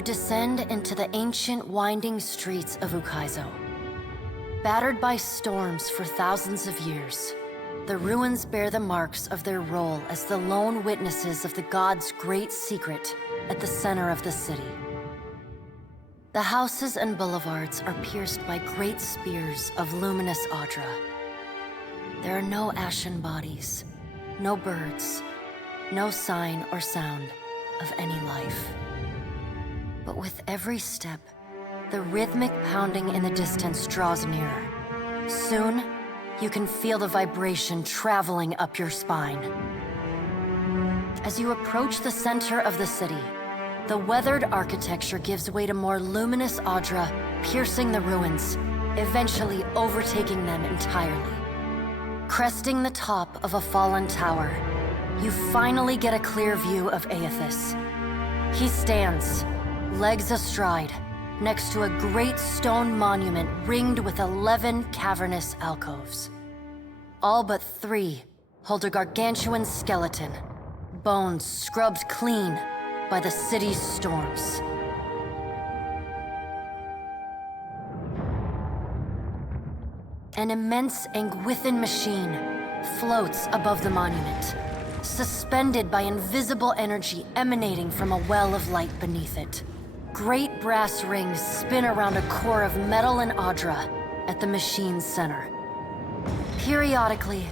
You descend into the ancient winding streets of Ukaizo. Battered by storms for thousands of years, the ruins bear the marks of their role as the lone witnesses of the god's great secret at the center of the city. The houses and boulevards are pierced by great spears of luminous Audra. There are no ashen bodies, no birds, no sign or sound of any life. But with every step, the rhythmic pounding in the distance draws nearer. Soon, you can feel the vibration traveling up your spine. As you approach the center of the city, the weathered architecture gives way to more luminous Audra, piercing the ruins, eventually overtaking them entirely. Cresting the top of a fallen tower, you finally get a clear view of Eothas. He stands, legs astride, next to a great stone monument ringed with 11 cavernous alcoves. All but 3 hold a gargantuan skeleton, bones scrubbed clean by the city's storms. An immense Anguithan machine floats above the monument, suspended by invisible energy emanating from a well of light beneath it. Great brass rings spin around a core of metal and Audra at the machine's center. Periodically,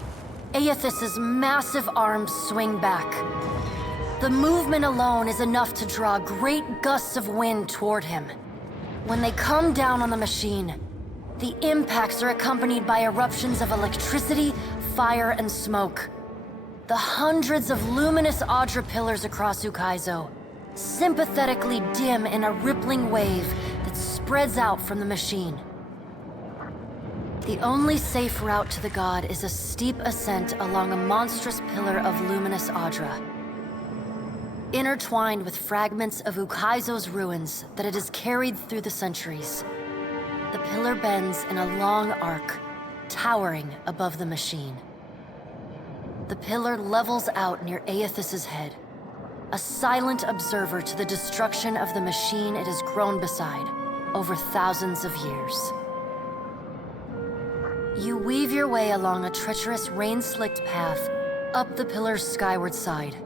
Eothas' massive arms swing back. The movement alone is enough to draw great gusts of wind toward him. When they come down on the machine, the impacts are accompanied by eruptions of electricity, fire, and smoke. The hundreds of luminous Audra pillars across Ukaizo sympathetically dim in a rippling wave that spreads out from the machine. The only safe route to the god is a steep ascent along a monstrous pillar of luminous Audra. Intertwined with fragments of Ukaizo's ruins that it has carried through the centuries, the pillar bends in a long arc, towering above the machine. The pillar levels out near Eothas' head, a silent observer to the destruction of the machine it has grown beside over thousands of years. You weave your way along a treacherous, rain-slicked path up the pillar's skyward side.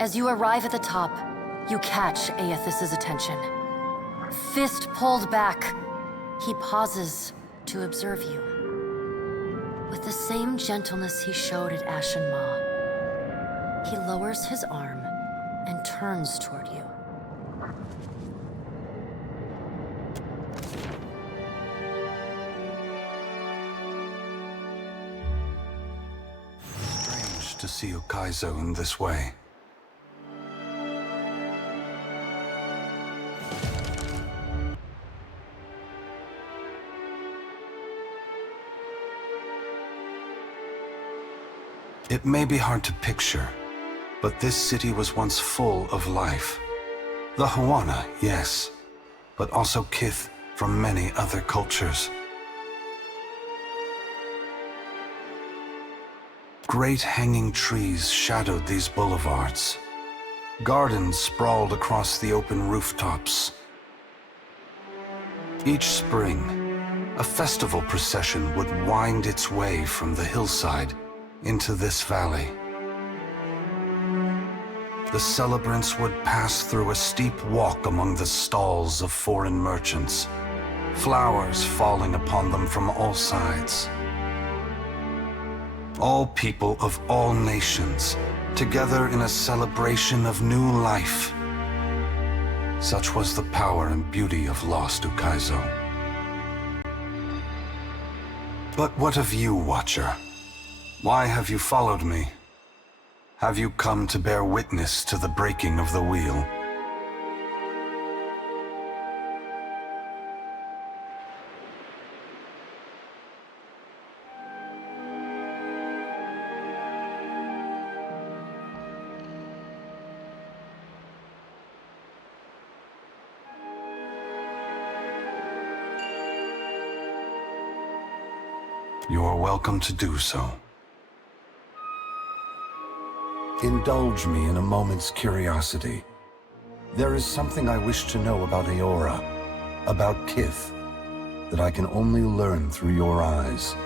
As you arrive at the top, you catch Eothas' attention. Fist pulled back, he pauses to observe you. With the same gentleness he showed at Ashen Maw, he lowers his arm and turns toward you. Strange to see Ukaizo in this way. It may be hard to picture, but this city was once full of life. The Hawana, yes, but also kith from many other cultures. Great hanging trees shadowed these boulevards. Gardens sprawled across the open rooftops. Each spring, a festival procession would wind its way from the hillside into this valley. The celebrants would pass through a steep walk among the stalls of foreign merchants, flowers falling upon them from all sides. All people of all nations, together in a celebration of new life. Such was the power and beauty of lost Ukaizo. But what of you, Watcher? Why have you followed me? Have you come to bear witness to the breaking of the wheel? You are welcome to do so. Indulge me in a moment's curiosity. There is something I wish to know about Eora, about Kith, that I can only learn through your eyes.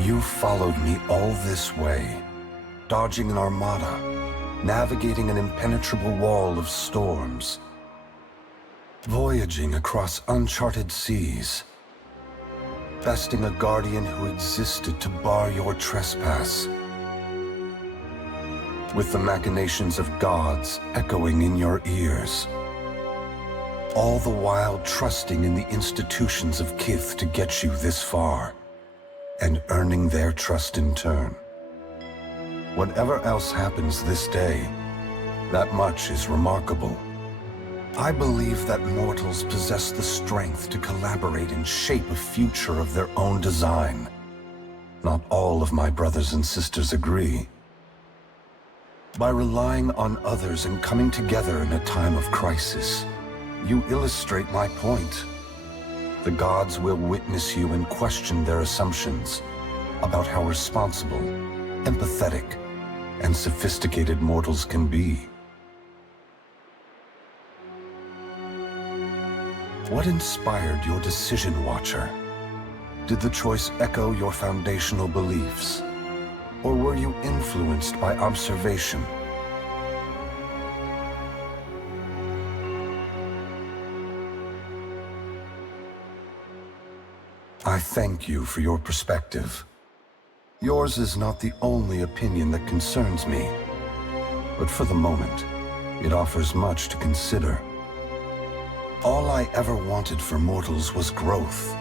You followed me all this way, dodging an armada, navigating an impenetrable wall of storms, voyaging across uncharted seas, besting a guardian who existed to bar your trespass, with the machinations of gods echoing in your ears, all the while trusting in the institutions of Kith to get you this far, and earning their trust in turn. Whatever else happens this day, that much is remarkable. I believe that mortals possess the strength to collaborate and shape a future of their own design. Not all of my brothers and sisters agree. By relying on others and coming together in a time of crisis, you illustrate my point. The gods will witness you and question their assumptions about how responsible, empathetic, and sophisticated mortals can be. What inspired your decision, Watcher? Did the choice echo your foundational beliefs? Or were you influenced by observation? I thank you for your perspective. Yours is not the only opinion that concerns me, but for the moment, it offers much to consider. All I ever wanted for mortals was growth,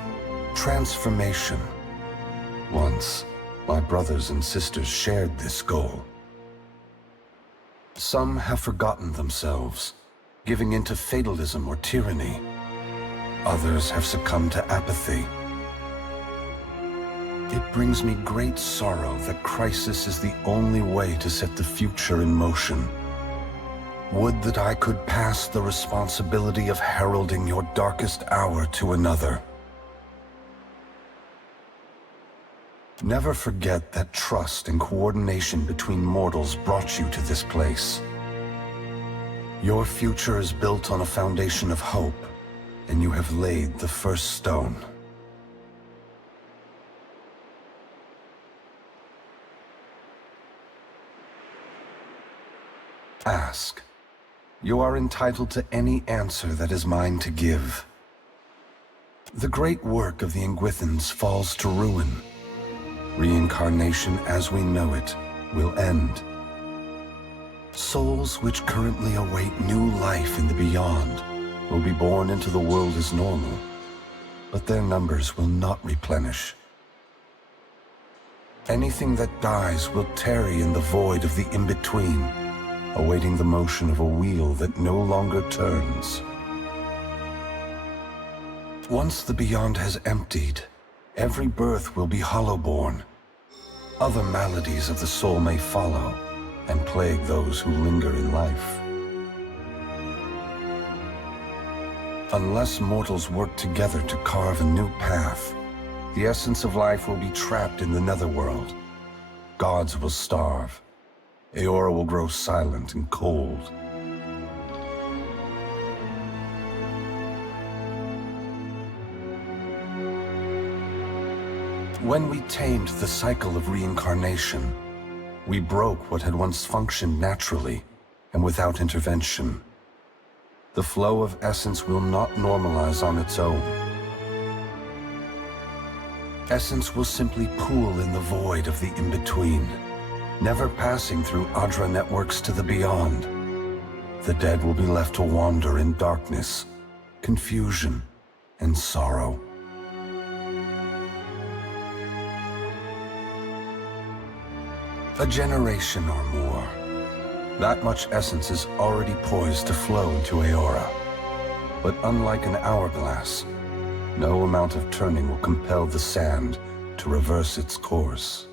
transformation. Once, my brothers and sisters shared this goal. Some have forgotten themselves, giving in to fatalism or tyranny. Others have succumbed to apathy. It brings me great sorrow that crisis is the only way to set the future in motion. Would that I could pass the responsibility of heralding your darkest hour to another. Never forget that trust and coordination between mortals brought you to this place. Your future is built on a foundation of hope, and you have laid the first stone. Ask. You are entitled to any answer that is mine to give. The great work of the Engwithans falls to ruin. Reincarnation as we know it will end. Souls which currently await new life in the beyond will be born into the world as normal, but their numbers will not replenish. Anything that dies will tarry in the void of the in-between, awaiting the motion of a wheel that no longer turns. Once the beyond has emptied, every birth will be hollow-born. Other maladies of the soul may follow and plague those who linger in life. Unless mortals work together to carve a new path, the essence of life will be trapped in the netherworld. Gods will starve. Eora will grow silent and cold. When we tamed the cycle of reincarnation, we broke what had once functioned naturally and without intervention. The flow of essence will not normalize on its own. Essence will simply pool in the void of the in-between, never passing through Adra networks to the beyond. The dead will be left to wander in darkness, confusion, and sorrow. A generation or more. That much essence is already poised to flow into Eora. But unlike an hourglass, no amount of turning will compel the sand to reverse its course.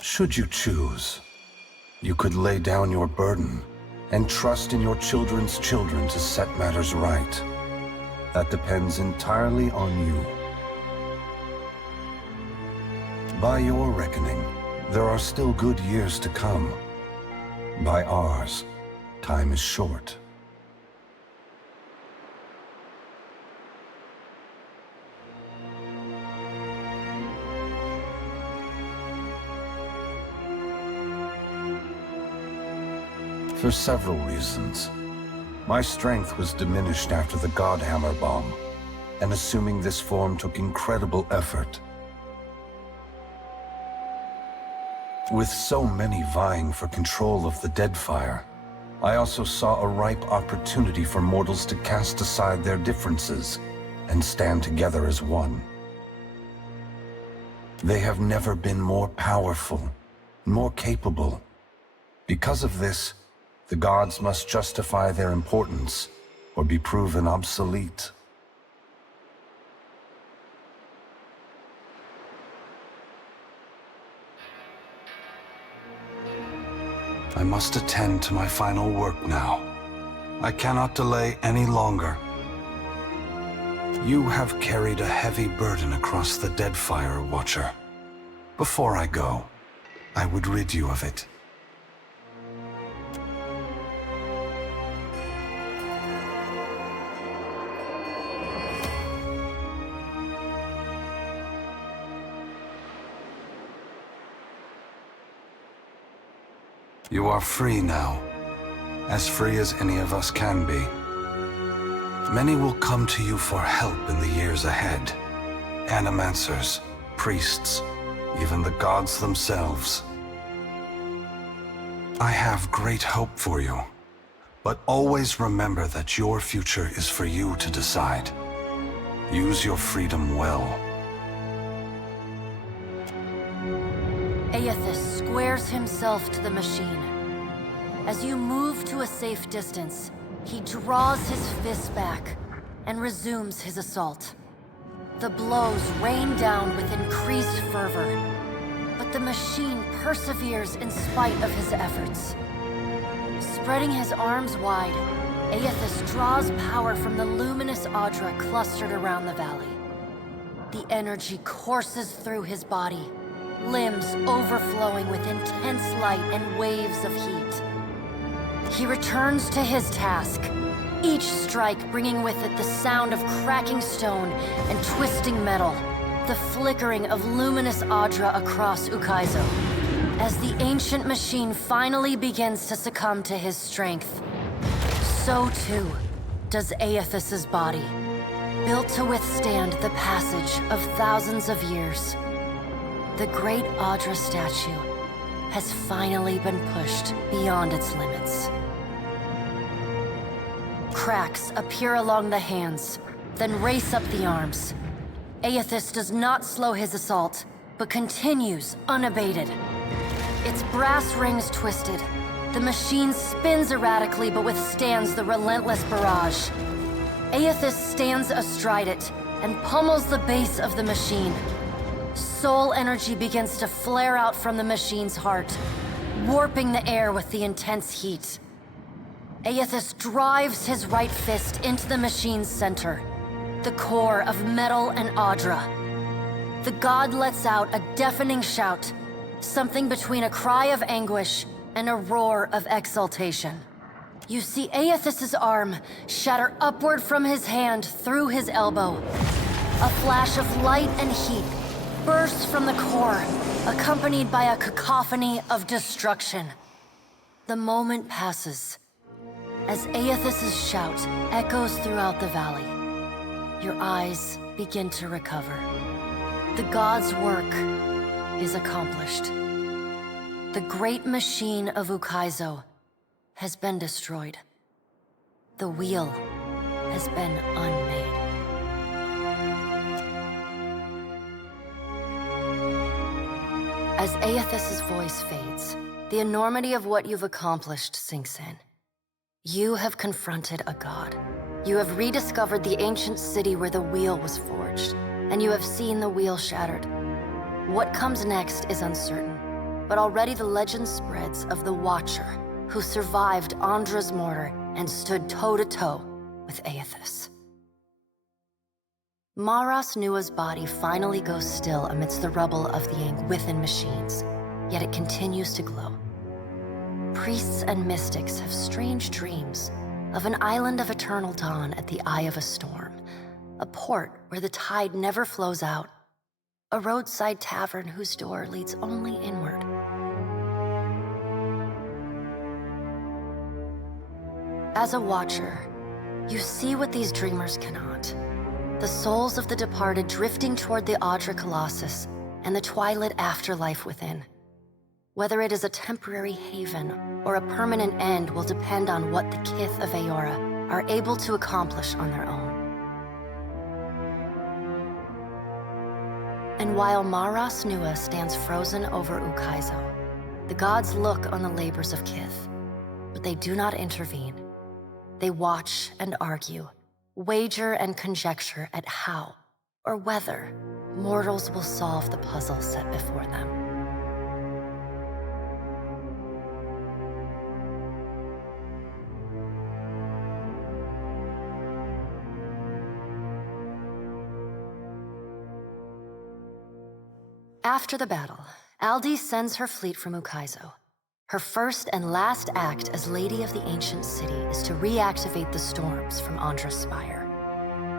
Should you choose, you could lay down your burden and trust in your children's children to set matters right. That depends entirely on you. By your reckoning, there are still good years to come. By ours, time is short. For several reasons. My strength was diminished after the Godhammer bomb, and assuming this form took incredible effort. With so many vying for control of the Deadfire, I also saw a ripe opportunity for mortals to cast aside their differences and stand together as one. They have never been more powerful, more capable. Because of this, the gods must justify their importance or be proven obsolete. I must attend to my final work now. I cannot delay any longer. You have carried a heavy burden across the Deadfire, Watcher. Before I go, I would rid you of it. You are free now, as free as any of us can be. Many will come to you for help in the years ahead. Animancers, priests, even the gods themselves. I have great hope for you, but always remember that your future is for you to decide. Use your freedom well. Eothas squares himself to the machine. As you move to a safe distance, he draws his fist back and resumes his assault. The blows rain down with increased fervor, but the machine perseveres in spite of his efforts. Spreading his arms wide, Eothas draws power from the luminous Audra clustered around the valley. The energy courses through his body, limbs overflowing with intense light and waves of heat. He returns to his task, each strike bringing with it the sound of cracking stone and twisting metal, the flickering of luminous Audra across Ukaizo. As the ancient machine finally begins to succumb to his strength, so too does Eothas's body, built to withstand the passage of thousands of years. The great Audra statue has finally been pushed beyond its limits. Cracks appear along the hands, then race up the arms. Eothas does not slow his assault, but continues unabated. Its brass rings twisted, the machine spins erratically but withstands the relentless barrage. Eothas stands astride it and pummels the base of the machine. Soul energy begins to flare out from the machine's heart, warping the air with the intense heat. Eothas drives his right fist into the machine's center, the core of metal and Audra. The god lets out a deafening shout, something between a cry of anguish and a roar of exultation. You see Eothas's arm shatter upward from his hand through his elbow. A flash of light and heat bursts from the core, accompanied by a cacophony of destruction. The moment passes. As Eothas's shout echoes throughout the valley, your eyes begin to recover. The god's work is accomplished. The great machine of Ukaizo has been destroyed. The wheel has been unmade. As Eothas's voice fades, the enormity of what you've accomplished sinks in. You have confronted a god. You have rediscovered the ancient city where the wheel was forged, and you have seen the wheel shattered. What comes next is uncertain, but already the legend spreads of the Watcher who survived Andra's mortar and stood toe-to-toe with Eothas. Maras Nua's body finally goes still amidst the rubble of the Angwithan machines, yet it continues to glow. Priests and mystics have strange dreams of an island of eternal dawn at the eye of a storm, a port where the tide never flows out, a roadside tavern whose door leads only inward. As a watcher, you see what these dreamers cannot. The souls of the departed drifting toward the Audra Colossus and the twilit afterlife within. Whether it is a temporary haven or a permanent end will depend on what the Kith of Eora are able to accomplish on their own. And while Maras Nua stands frozen over Ukaizo, the gods look on the labors of Kith, but they do not intervene. They watch and argue, wager and conjecture at how, or whether, mortals will solve the puzzle set before them. After the battle, Aldi sends her fleet from Ukaizo. Her first and last act as Lady of the Ancient City is to reactivate the storms from Andra's Spire.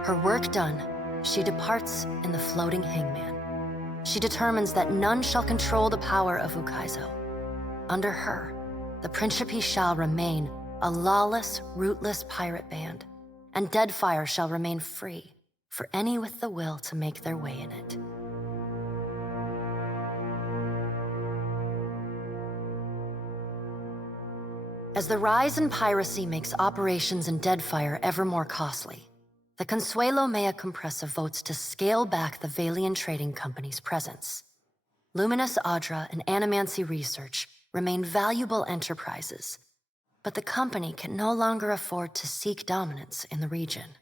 Her work done, she departs in the floating hangman. She determines that none shall control the power of Ukaizo. Under her, the Principe shall remain a lawless, rootless pirate band, and Deadfire shall remain free for any with the will to make their way in it. As the rise in piracy makes operations in Deadfire ever more costly, the Consuelo Mea Compressa votes to scale back the Valian Trading Company's presence. Luminous Audra and Animancy Research remain valuable enterprises, but the company can no longer afford to seek dominance in the region.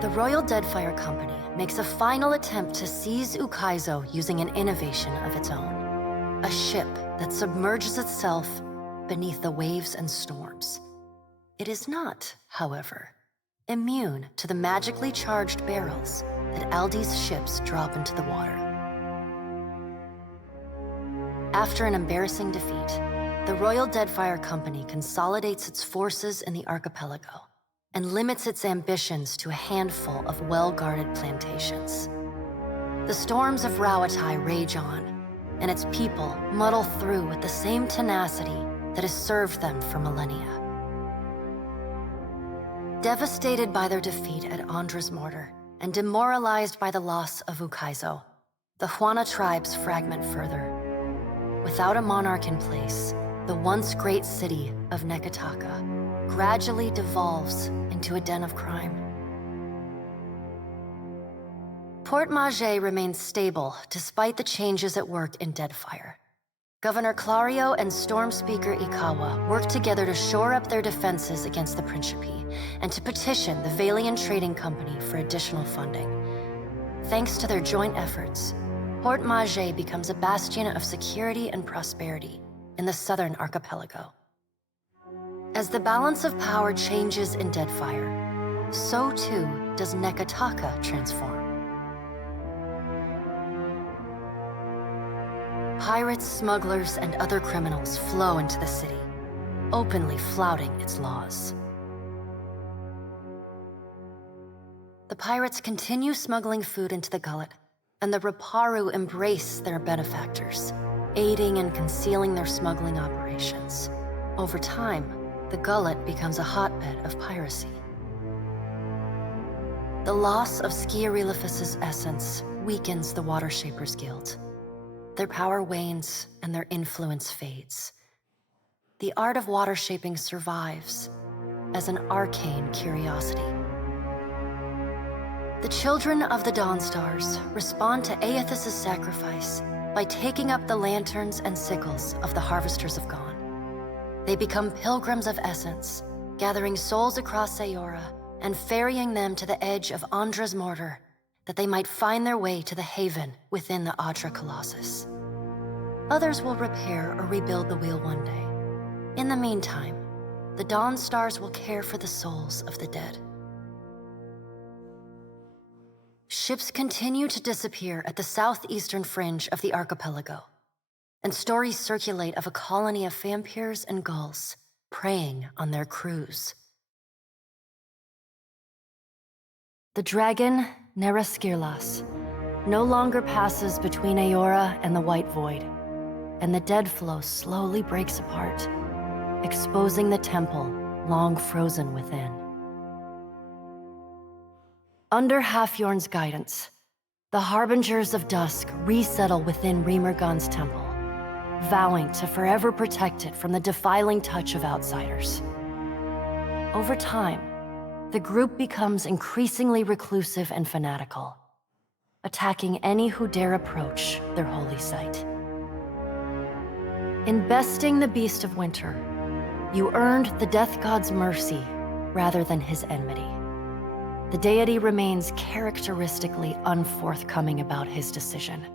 The Royal Deadfire Company makes a final attempt to seize Ukaizo using an innovation of its own. A ship that submerges itself beneath the waves and storms. It is not, however, immune to the magically charged barrels that Aldi's ships drop into the water. After an embarrassing defeat, the Royal Deadfire Company consolidates its forces in the archipelago and limits its ambitions to a handful of well-guarded plantations. The storms of Rauatai rage on, and its people muddle through with the same tenacity that has served them for millennia. Devastated by their defeat at Andra's Mortar and demoralized by the loss of Ukaizo, the Huana tribes fragment further. Without a monarch in place, the once great city of Nekataka gradually devolves into a den of crime. Port Mage remains stable despite the changes at work in Deadfire. Governor Clario and Storm Speaker Ikawa work together to shore up their defenses against the Principe and to petition the Valian Trading Company for additional funding. Thanks to their joint efforts, Port Mage becomes a bastion of security and prosperity in the southern archipelago. As the balance of power changes in Deadfire, so too does Nekataka transform. Pirates, smugglers, and other criminals flow into the city, openly flouting its laws. The pirates continue smuggling food into the gullet, and the Raparu embrace their benefactors, aiding and concealing their smuggling operations. Over time, the gullet becomes a hotbed of piracy. The loss of Skiariliphus' essence weakens the Water Shapers Guild. Their power wanes and their influence fades. The art of water shaping survives as an arcane curiosity. The children of the Dawnstars respond to Eothas' sacrifice by taking up the lanterns and sickles of the Harvesters of Gone. They become pilgrims of essence, gathering souls across Eora and ferrying them to the edge of Andra's Mortar, that they might find their way to the haven within the Audra Colossus. Others will repair or rebuild the wheel one day. In the meantime, the Dawnstars will care for the souls of the dead. ships continue to disappear at the southeastern fringe of the archipelago, and stories circulate of a colony of vampires and gulls preying on their crews. The dragon, Neraskirlas, no longer passes between Eora and the White Void, and the dead flow slowly breaks apart, exposing the temple long frozen within. Under Halfjorn's guidance, the Harbingers of Dusk resettle within Remergon's temple, vowing to forever protect it from the defiling touch of outsiders. Over time, the group becomes increasingly reclusive and fanatical, attacking any who dare approach their holy site. In besting the Beast of Winter, you earned the Death God's mercy rather than his enmity. The deity remains characteristically unforthcoming about his decision,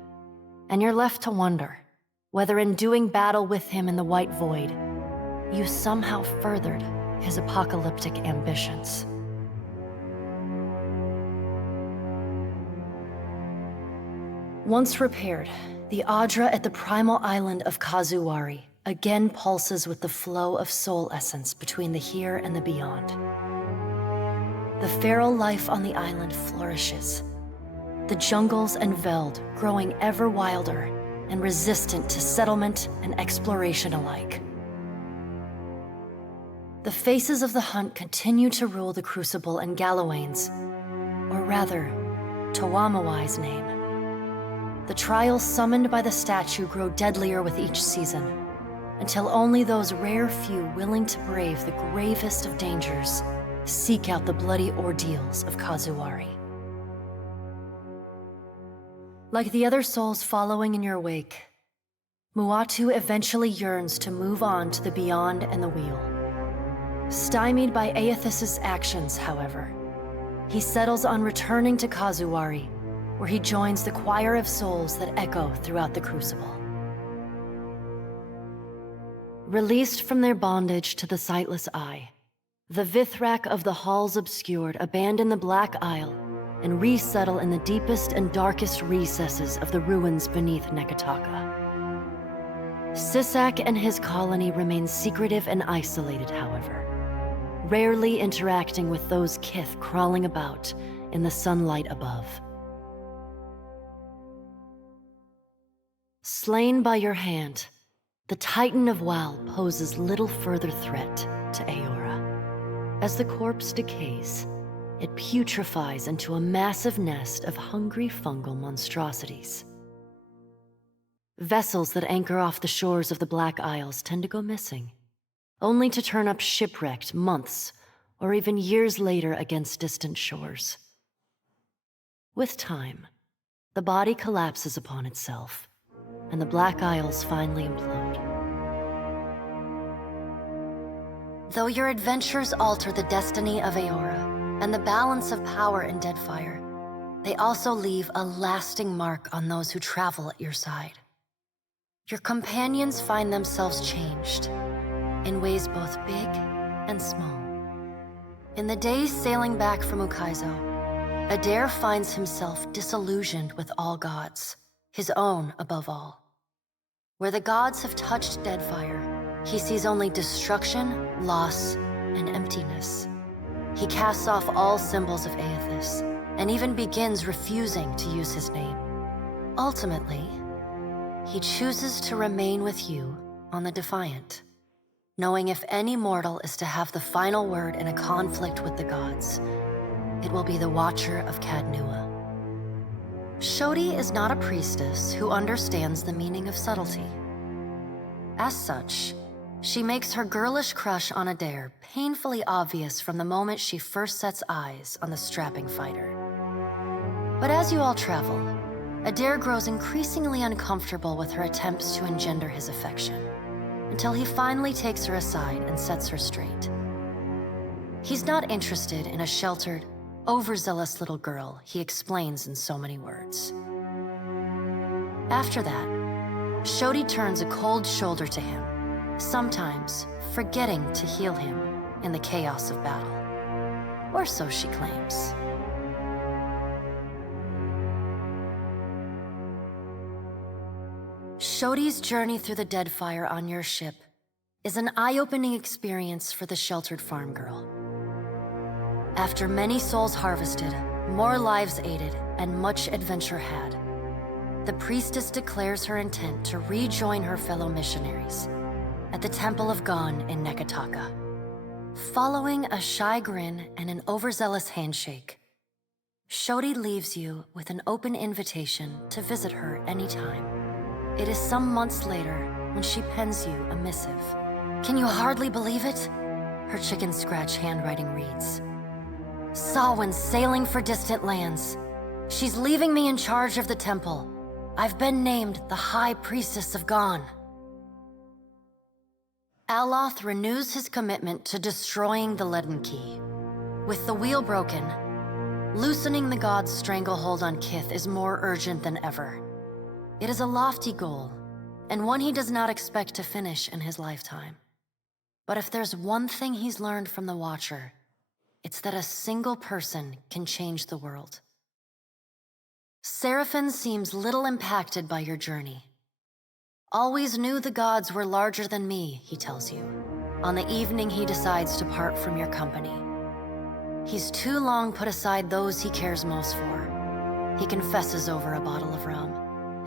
and you're left to wonder whether in doing battle with him in the White Void, you somehow furthered his apocalyptic ambitions. Once repaired, the Adra at the primal island of Kazuwari again pulses with the flow of soul essence between the here and the beyond. The feral life on the island flourishes, the jungles and veld growing ever wilder and resistant to settlement and exploration alike. The faces of the hunt continue to rule the Crucible and Gallowain's, or rather, Tawamawai's name. The trials summoned by the statue grow deadlier with each season, until only those rare few willing to brave the gravest of dangers seek out the bloody ordeals of Kazuwari. Like the other souls following in your wake, Muatu eventually yearns to move on to the beyond and the wheel. Stymied by Eothas' actions, however, he settles on returning to Kazuwari, where he joins the choir of souls that echo throughout the Crucible. Released from their bondage to the sightless eye, the Vithrak of the Halls Obscured abandon the Black Isle and resettle in the deepest and darkest recesses of the ruins beneath Nekataka. Sisak and his colony remain secretive and isolated, however, rarely interacting with those kith crawling about in the sunlight above. Slain by your hand, the Titan of Wal poses little further threat to Eora. As the corpse decays, it putrefies into a massive nest of hungry fungal monstrosities. Vessels that anchor off the shores of the Black Isles tend to go missing, only to turn up shipwrecked months or even years later against distant shores. With time, the body collapses upon itself, and the Black Isles finally implode. Though your adventures alter the destiny of Eora and the balance of power in Deadfire, they also leave a lasting mark on those who travel at your side. Your companions find themselves changed, in ways both big and small. In the days sailing back from Ukaizo, Adair finds himself disillusioned with all gods, his own above all. Where the gods have touched Deadfire, he sees only destruction, loss, and emptiness. He casts off all symbols of Eothas, and even begins refusing to use his name. Ultimately, he chooses to remain with you on the Defiant, knowing if any mortal is to have the final word in a conflict with the gods, it will be the Watcher of Cadnua. Shodi is not a priestess who understands the meaning of subtlety. As such, she makes her girlish crush on Adair painfully obvious from the moment she first sets eyes on the strapping fighter. But as you all travel, Adair grows increasingly uncomfortable with her attempts to engender his affection, until he finally takes her aside and sets her straight. He's not interested in a sheltered, overzealous little girl, he explains in so many words. After that, Shodi turns a cold shoulder to him, sometimes forgetting to heal him in the chaos of battle. Or so she claims. Shodi's journey through the Deadfire on your ship is an eye-opening experience for the sheltered farm girl. After many souls harvested, more lives aided, and much adventure had, the priestess declares her intent to rejoin her fellow missionaries at the Temple of Gon in Nekataka. Following a shy grin and an overzealous handshake, Shodi leaves you with an open invitation to visit her anytime. It is some months later when she pens you a missive. Can you hardly believe it? Her chicken scratch handwriting reads. Samhain sailing for distant lands. She's leaving me in charge of the temple. I've been named the High Priestess of Gon. Aloth renews his commitment to destroying the Leaden Key. With the wheel broken, loosening the god's stranglehold on Kith is more urgent than ever. It is a lofty goal, and one he does not expect to finish in his lifetime. But if there's one thing he's learned from the Watcher, it's that a single person can change the world. Seraphin seems little impacted by your journey. Always knew the gods were larger than me, he tells you, on the evening he decides to part from your company. He's too long put aside those he cares most for. He confesses over a bottle of rum,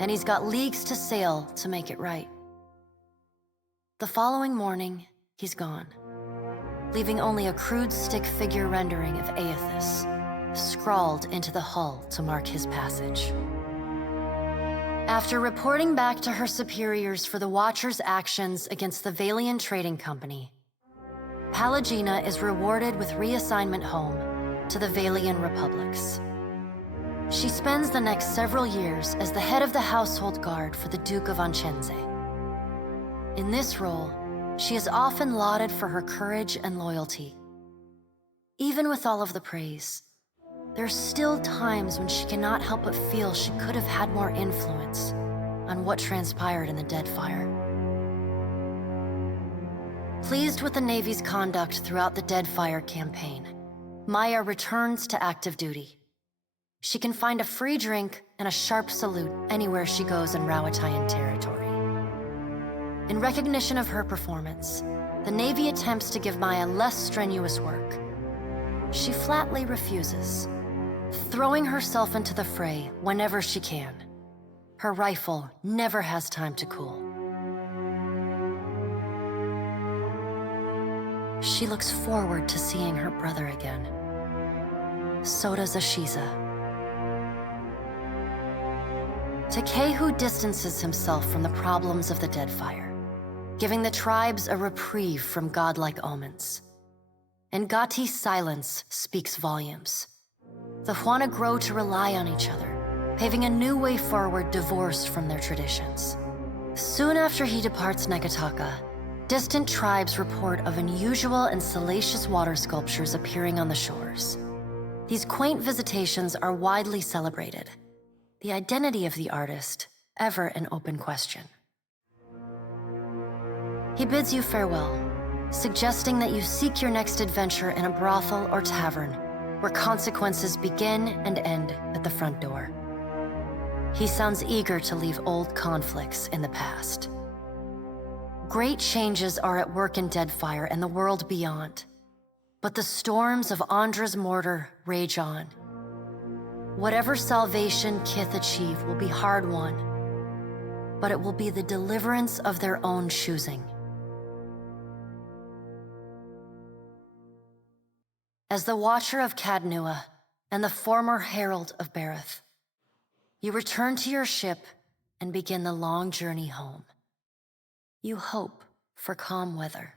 and he's got leagues to sail to make it right. The following morning, he's gone, leaving only a crude stick figure rendering of Eothas, scrawled into the hull to mark his passage. After reporting back to her superiors for the Watcher's actions against the Valian Trading Company, Pallegina is rewarded with reassignment home to the Valian Republics. She spends the next several years as the head of the household guard for the Duke of Ancense. In this role, she is often lauded for her courage and loyalty. Even with all of the praise, there are still times when she cannot help but feel she could have had more influence on what transpired in the Deadfire. Pleased with the Navy's conduct throughout the Deadfire campaign, Maya returns to active duty. She can find a free drink and a sharp salute anywhere she goes in Rawatayan territory. In recognition of her performance, the Navy attempts to give Maya less strenuous work. She flatly refuses, throwing herself into the fray whenever she can. Her rifle never has time to cool. She looks forward to seeing her brother again. So does Ashiza. Tekehu distances himself from the problems of the Deadfire, giving the tribes a reprieve from godlike omens. And Gati's silence speaks volumes. The Huana grow to rely on each other, paving a new way forward divorced from their traditions. Soon after he departs Nekataka, distant tribes report of unusual and salacious water sculptures appearing on the shores. These quaint visitations are widely celebrated, the identity of the artist ever an open question. He bids you farewell, suggesting that you seek your next adventure in a brothel or tavern, where consequences begin and end at the front door. He sounds eager to leave old conflicts in the past. Great changes are at work in Deadfire and the world beyond, but the storms of Andra's mortar rage on. Whatever salvation Kith achieve will be hard won, but it will be the deliverance of their own choosing. As the Watcher of Cadnua and the former Herald of Bareth, you return to your ship and begin the long journey home. You hope for calm weather.